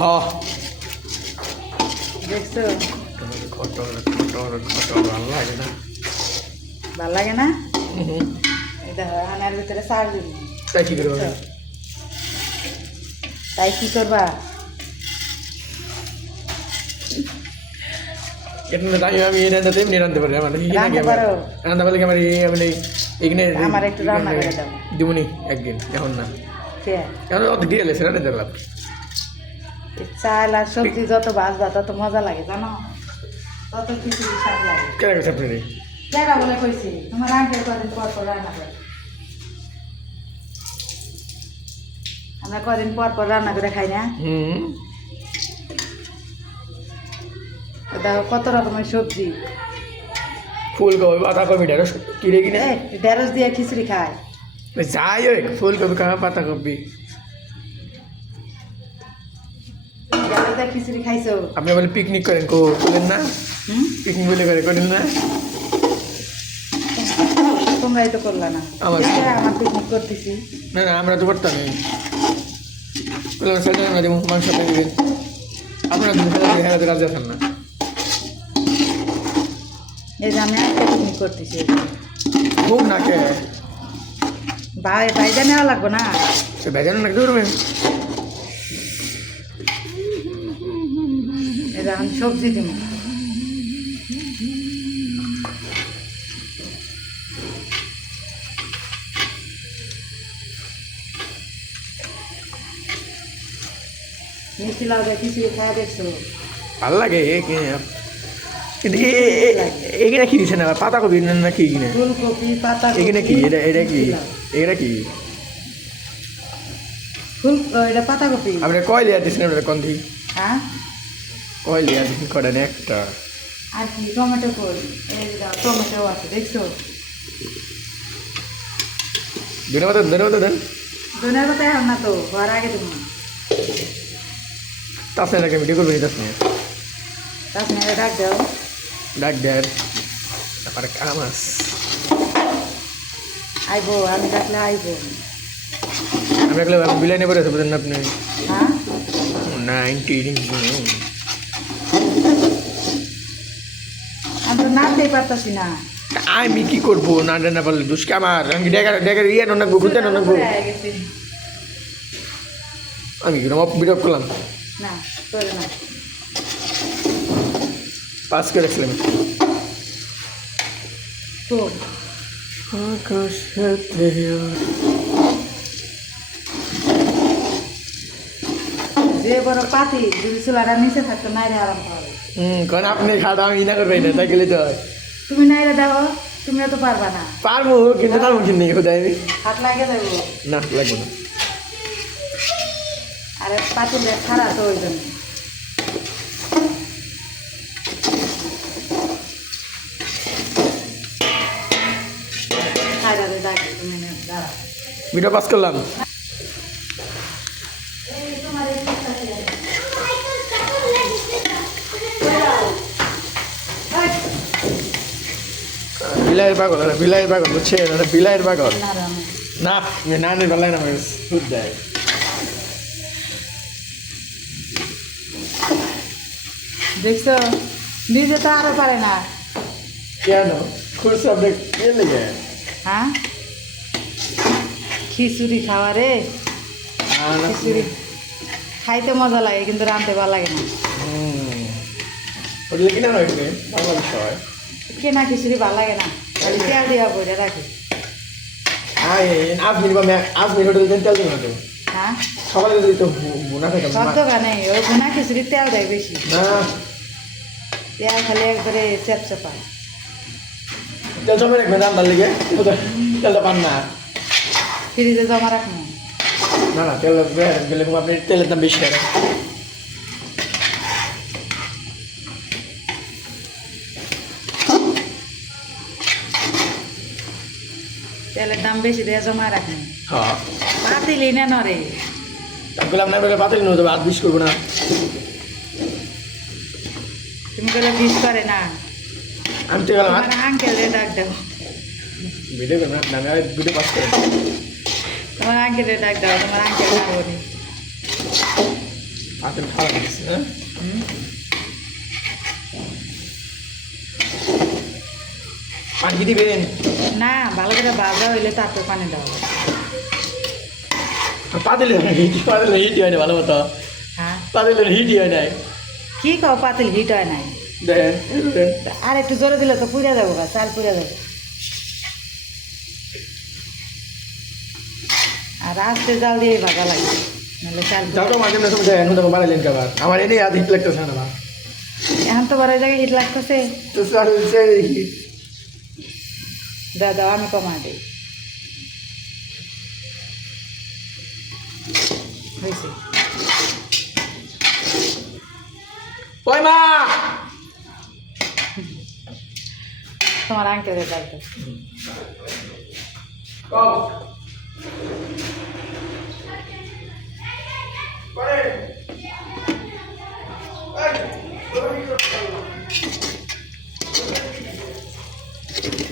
হ্যাঁ দেখছো খটর খটর খটর ভালো লাগে না। ভাল লাগে না হুম। এই দেখো আনার ভিতরে সার দিব তাই কি করবো? তাই কি করবা এখানে তাই আমি রান্নাতে এমনি রাঁধতে পারি আমার রাঁধতে পারো? রান্না পারলে আমার আমি এখানে আমার একটু রান্না করে দাও। দিবনি একদিন এখন না, কে এখন অত দিয়ে লেছে রান্না দিলাম। চাল আর সবজি যত ভাজবা তত মজা লাগে জানো, তত কিছু স্বাদ লাগে। কেন গেছে আপনি? কেডা বলে কইছি তোমার আঙ্কেল কদিন পর পর রান্না করে, আমরা কদিন পর পর রান্না করে খাই না। হুম। তো দেখো কত রকমের সবজি, ফুলকপি পাতাকপি ঢেঁড়স কিনে কিনে ঢেঁড়স দিয়ে খিচুড়ি খায়। যাই হোক ফুলকপি খাওয়া পাতাকপি। ঢেঁড়স দিয়ে খিচুড়ি খাইছো? আপনি বলে পিকনিক করেন করেন না? পিকনিক বলে করেন না? তোমরাই তো করলা না, আমার পিকনিক করতেছি। না না আমরা তো করতাম আমরা যেমন মাংস দিবেন আপনারা হেরাতে রাজি আছেন না। এই যে আমি আজকে পিকনিক করতেছি, খুব না কে বাইরে নেওয়া লাগবো না, সে ভেজানো নাকি ধরবেন। এই যে আমি সবজি দিব। মিষ্টি লাউ দিয়ে খিচুড়ি খাওয়া দেখছো? ভালো লাগে কিন্তু এখানে কি দিচ্ছে না পাতাকপি না কি কিনে ফুলকপি পাতা এখানে কি এটা কি এটা কি এটা পাতাকপি। আপনি কয় লেয়ার দিচ্ছেন আপনার কন্দি? হ্যাঁ কয় লেয়ার দিচ্ছেন করেন একটা? আর কি টমেটো করি, এই যে দাও, টমেটো আছে দেখছো? ধন্যবাদ ধন্যবাদ দেন। ধনিয়ার পাতা এখন না তো, ঘর আগে দেবো। তাছাড়া নাকি ভিডিও করবেন তাছাড়া তাছাড়া ডাক দাও, ডাক দেন তারপরে কামাস আইবো, আমি ডাকলে আইবো। আমি একলা বিলাইনে পড়ে আছে বুঝেন না আপনি? হ্যাঁ 19 আমি তো নাচতেই পারতাছি না। আমি কি করবো না না পারলে দুষ্কে আমার আমি ডেকার ইয়ে নাকবো ঘুরতে নাকবো। হয়ে গেছে। আমি কিরকম বিরোধ করলাম না করে না, পাস করে রাখছিলাম। তো আকাশেতে যে বড় পাতি যদি চুলাটা নিচে থাকতো নাইরে আরাম পাবে। কারণ আপনি খাওয়া আমি না করবেন না তাই গেলে তো হয়। তুমি নাইরে দেখো, তুমিও তো পারবা না। পারবো কিন্তু তার মুখে নেই কোথায় আমি হাত লাগে যাবো, না লাগবো না। আরে পাতিলে খারাপ তো ওই জন্য। খাইরাতে ডাকি তুমি দাঁড়াও। ভিডিও পাস করলাম। বিলাইয়ের পাগল বিলাইয়ের পাগল বুঝছে বিলাইয়ের পাগল না নানি বেলায় না দুধ দেয়। দেখছো নিজে তো আরো পারে না। কেন খুরসি আপনি কে লেগে? হ্যাঁ খিচুড়ি খাওয়া রে, খিচুড়ি খাইতে মজা লাগে কিন্তু রাঁধতে ভালো লাগে না। ওটা কিনা নয় ভালো বিষয়। কেনা খিচুড়ি ভালো লাগে না, খালি তেল দেওয়া বইটা রাখি। আজমির হোটেল তেল দেবে না তো হ্যাঁ সকালে যদি তো বোনা খেতাম সব দোকানে ওই ভুনা খিচুড়ি তেল দেয় বেশি, না তেল খালি একবারে চেপচেপা। তেল জমে রাখবেন রান্নার লেগে তেলটা পান না। ফ্রিজে জমা রাখবো না না তেল গেলে আপনি তেলের দাম বেশি টাকা। তেলের দাম বেশি দিয়ে জমা রাখবো। হ্যাঁ পাতিলি না নরে, তারপরে আপনার বেলা পাতিল নিয়ে যাবে আর বিশ করবো না। তুমি বলে বিষ করে না, আমি তো গেলাম তোমার আঙ্কেল রে ডাক দাও, ভিডিও করবেন আপনি আমি ভিডিও পাস করেন। তোমার আঙ্কেল রে ডাক দাও, তোমার আঙ্কেল না বলি। হাতের খাওয়া দিচ্ছে হ্যাঁ পানি কি দিবেন না ভালো করে ভাজা হইলে তারপর পানি দেওয়া হবে। পাতিলে হিট হয় না ভালো মতো হ্যাঁ পাতিলের হিটই হয় নাই কি খাও পাতিল হিট হয় নাই দেখেন আর একটু জোরে দিলে তো পুড়ে যাবো গা চাল পুড়ে যাবে। আর আস্তে জাল দিয়ে ভাজা লাগে নাহলে চাল পুড়ে যাও মাঝে মাঝে দেখেন এখন বাড়াইলেন খাবার আমার এনেই আর হিট লাগতেছে না বা এখন তো বড় জায়গায় হিট লাগতেছে। তো স্যার হিট দাও আমি কমা দিই হয়েছে। ওই মা তোমার আঙ্কেলের ডালটা কম করে এই